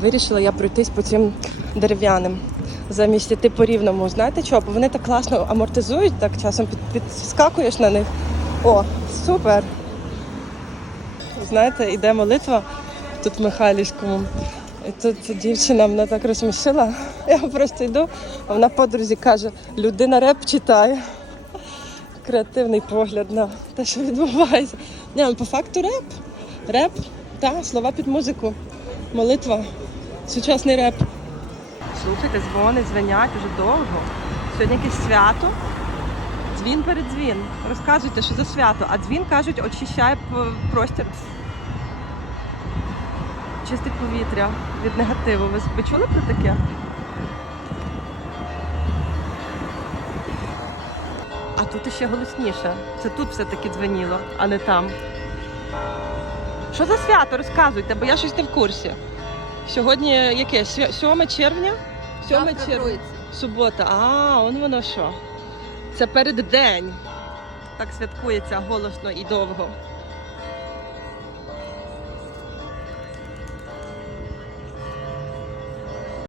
Вирішила я пройтись по цим дерев'яним. Замість іти по рівному. Знаєте чого? Бо вони так класно амортизують, так часом підскакуєш на них. О, супер! Знаєте, іде молитва тут в Михайлівському. І тут дівчина мене так розсмішила. Я просто йду, а вона подрузі каже, людина реп читає. Креативний погляд на те, що відбувається. Ні, ну, по факту реп. Реп, та, слова під музику. Молитва. Сучасний реп. Слухайте, дзвони дзвонять уже довго. Сьогодні якесь свято. Дзвін перед дзвін. Розказуйте, що за свято. А дзвін, кажуть, очищає простір. Чистить повітря від негативу. Ви, чули про таке? А тут іще голосніше. Це тут все-таки дзвеніло, а не там. Що за свято? Розказуйте, бо я щось не в курсі. Сьогодні яке? 7 червня? 7 Завтра червня. Троїця. Субота. А, он воно що. Це переддень. Так святкується голосно і довго.